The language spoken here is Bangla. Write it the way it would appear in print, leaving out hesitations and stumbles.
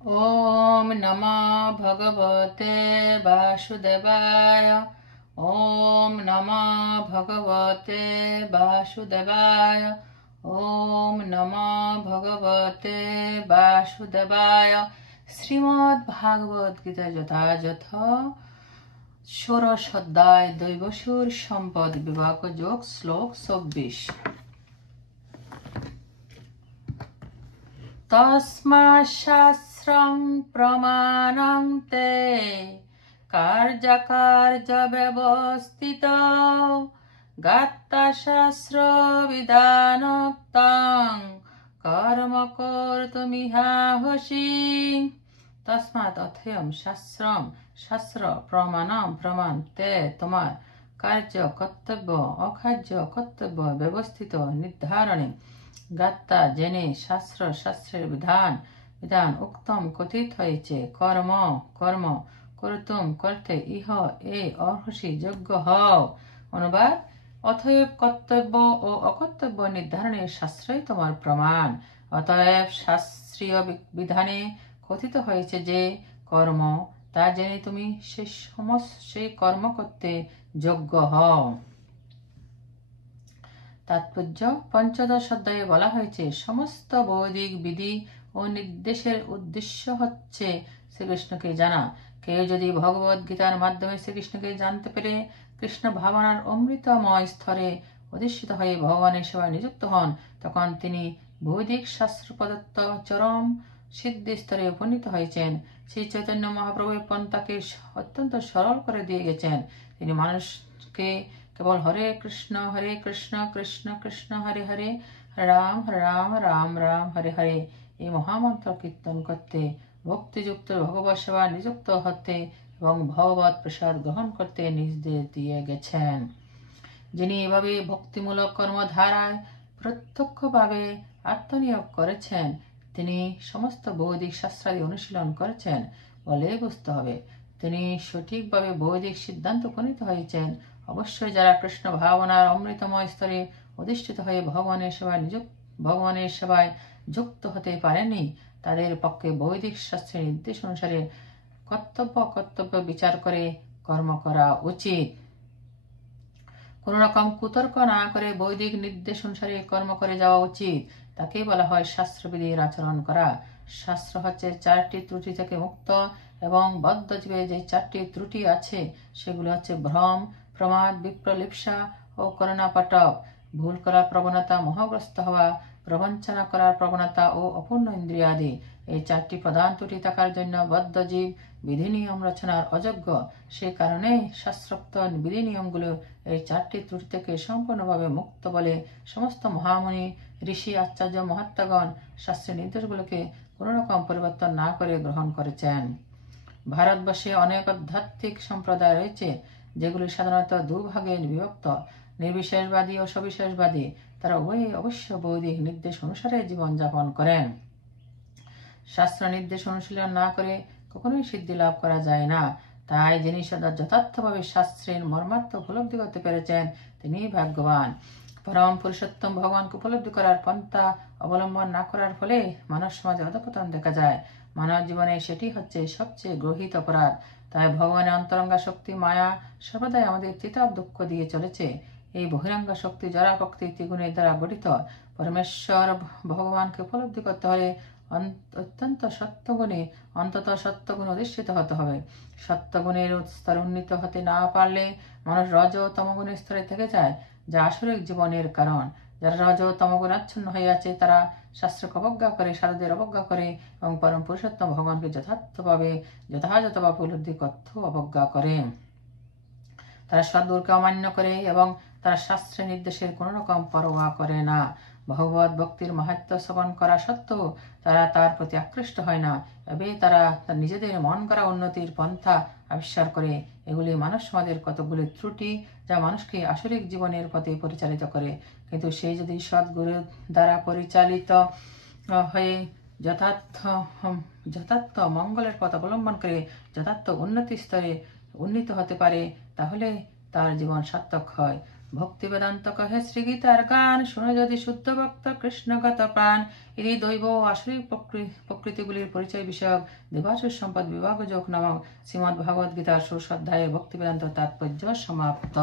ओम नमः भगवते वासुदेवाय। ओम नमः भगवते वासुदेवाय। ओम नमः भगवते वासुदेवाय। শ্রীমদ্ ভাগবত গীতা যথাযথ ষোড়শ অধ্যায় দৈবসুর সম্পদ বিভাগ যোগ শ্লোক ২৪। তস্মাৎ শাস্ত্রং প্রমাণং তে কার্যকার্য ব্যবস্থিতৌ গাত্তা শাস্ত্র বিধানোক্তং কর্ম কর্তুমিহাহসি। তস্মাৎ অথয়ম শাস্ত্রম শাস্ত্র প্রমাণম প্রমাণ তে তোমার কার্য কর্তব্য অকার্য কর্তব্য ব্যবস্থিত নির্ধারণে গাত্তা জেনে শাস্ত্র শাস্ত্রের বিধান বিধান উক্তম কথিত হয়েছে কর্ম কর্ম করতুম করতে ইহ এই অর্হসি যোগ্য হও। অনুবাদ: অতএব কর্তব্য ও অকর্তব্য নির্ধারণের শাস্ত্রই তোমার প্রমাণ। অতএব শাস্ত্রীয় বিধানে কথিত হয়েছে যে কর্ম, তা জেনে তুমি সেই কর্ম করতে যোগ্য হও। তাৎপর্য: পঞ্চদশ অধ্যায়ে বলা হয়েছে সমস্ত বৈদিক বিধি ও নির্দেশের উদ্দেশ্য হচ্ছে শ্রীকৃষ্ণকে জানা। কেউ যদি ভগবত গীতার মাধ্যমে শ্রীকৃষ্ণকে জানতে পেরে কৃষ্ণ ভাবনার অমৃতময় স্তরে অধিষ্ঠিত হয়ে ভগবানের সেবায় নিযুক্ত হন, তখন তিনি বৈদিক শাস্ত্র প্রদত্ত চরম সিদ্ধি স্তরে উপনীত হয়েছেন। শ্রী চৈতন্য মহাপ্রভু পন্থাকে অত্যন্ত সরল করে দিয়ে গেছেন। তিনি মানুষকে কেবল হরে কৃষ্ণ কৃষ্ণ কৃষ্ণ হরে হরে, রাম রাম রাম রাম হরে হরে এই মহামন্ত্র কীর্তন করতে, ভক্তিযুক্ত ভগবত সেবা নিযুক্ত হতে এবং ভগবত প্রসাদ গ্রহণ করতে নির্দেশ দিয়ে গেছেন। যিনি এভাবে ভক্তিমূলক কর্মধারায় প্রত্যক্ষভাবে আত্মনিয়োগ করেছেন, তিনি সমস্ত বৈদিক শাস্ত্রাদি অনুশীলন করেছেন বলে বুঝতে হবে। তিনি সঠিকভাবে বৈদিক সিদ্ধান্ত উপনীত হয়েছেন। অবশ্যই যারা কৃষ্ণ ভাবনার অমৃতময় স্তরে অধিষ্ঠিত হয়ে ভগবানের সেবায় যুক্ত হতে পারেনি, তাদের পক্ষে বৈদিক শাস্ত্রের নির্দেশ অনুসারে কর্তব্য বিচার করে কর্ম করা উচিত। কোন রকম কুতর্ক না করে বৈদিক নির্দেশ অনুসারে কর্ম করে যাওয়া উচিত। তাকেই বলা হয় শাস্ত্রবিধির আচরণ করা। শাস্ত্র হচ্ছে 4টি ত্রুটি থেকে মুক্ত, এবং বদ্ধজীবে যে 4টি ত্রুটি আছে সেগুলো হচ্ছে ভ্রম, প্রমাদ, বিপ্রলিপ্সা ও করুণাপাটক। ভুল করার প্রবণতা, মোহগ্রস্ত হওয়া, প্রবঞ্চনা করার প্রবণতা ও অপূর্ণ ইন্দ্রিয়াদি। এই 4টি প্রধান ত্রুটি থাকার জন্য বদ্ধজীব বিধি নিয়ম রচনার অযোগ্য। সে কারণে শাস্ত্রোক্ত বিধি নিয়মগুলো এই 4টি ত্রুটি থেকে সম্পূর্ণভাবে মুক্ত বলে সমস্ত মহামুনি, ঋষি, আচার্য, মহাত্মাগণ শাস্ত্রের নির্দেশগুলোকে কোনো রকম পরিবর্তন না করে গ্রহণ করেছেন। ভারতবর্ষে অনেক আধ্যাত্মিক সম্প্রদায় রয়েছে যেগুলি সাধারণত দুভাগে বিভক্ত, নির্বিশেষবাদী ও সবিশেষবাদী। তারা উভয়ই অবশ্য বৈদিক নির্দেশ অনুসারে জীবনযাপন করেন। শাস্ত্র নির্দেশ অনুশীলন না করে কখনোই সিদ্ধি লাভ করা যায় না। তাই যিনি সদা যথার্থভাবে শাস্ত্রের মর্মার্থ উপলব্ধি করতে পেরেছেন, তিনিই ভাগ্যবান। পরম পুরুষোত্তম ভগবানকে উপলব্ধি করার পন্থা অবলম্বন না করার ফলে মানব সমাজে অধঃপতন দেখা যায়। মানব জীবনে সেটি হচ্ছে সবচেয়ে গর্হিত অপরাধ। তাই ভগবানের অন্তরঙ্গা শক্তি মায়া সর্বদাই আমাদের চিতাব দুঃখ দিয়ে চলেছে। এই বহিরঙ্গা শক্তি জড়া প্রকৃতি ত্রিগুণের দ্বারা গঠিত। পরমেশ্বর ভগবানকে উপলব্ধি করতে হলে অন্তত সত্যগুণে অধিষ্ঠিত হতে হবে। সত্যগুণের স্তরে উন্নীত হতে না পারলে মানুষ রজ ও তমগুণের স্তরে থেকে যায়, যা আসরিক জীবনের কারণ। যারা রজ ও তমগুণ আচ্ছন্ন হয়ে আছে, তারা শাস্ত্রকে অবজ্ঞা করে, সাধুদের অবজ্ঞা করে এবং পরম পুরুষোত্তম ভগবানকে যথাযথভাবে উপলব্ধি করতে অবজ্ঞা করে। তারা সদ্গুরুকে অমান্য করে এবং তারা শাস্ত্রের নির্দেশের কোন রকম পরোয়া করে না। ভগবত ভক্তির মাহাত্ম্য শ্রবণ করা সত্ত্বেও তারা তার প্রতি আকৃষ্ট হয় না। এভাবে তারা নিজেদের মন করা উন্নতির পন্থা আবিষ্কার করে। এগুলি মানব সমাজের কতগুলি ত্রুটি, যা মানুষকে আসরিক জীবনের পথে পরিচালিত করে। কিন্তু সে যদি সদ্গুরু দ্বারা পরিচালিত হয়ে যথার্থ মঙ্গলের পথ অবলম্বন করে যথার্থ উন্নতি স্তরে উন্নীত হতে পারে, তাহলে তার জীবন সার্থক হয়। ভক্তি বেদান্ত কহে শ্রী গীতার গান, শুনে যদি শুদ্ধ ভক্ত কৃষ্ণগত প্রাণ। ইতি দৈব ও আসরিক প্রকৃতিগুলির পরিচয় বিষয়ক দেবাসুর সম্পদ বিভাগ যোগ নামক শ্রীমদ্ ভগবদ্ গীতার ষোড়শ অধ্যায়ে ভক্তি বেদান্ত তাৎপর্য সমাপ্ত।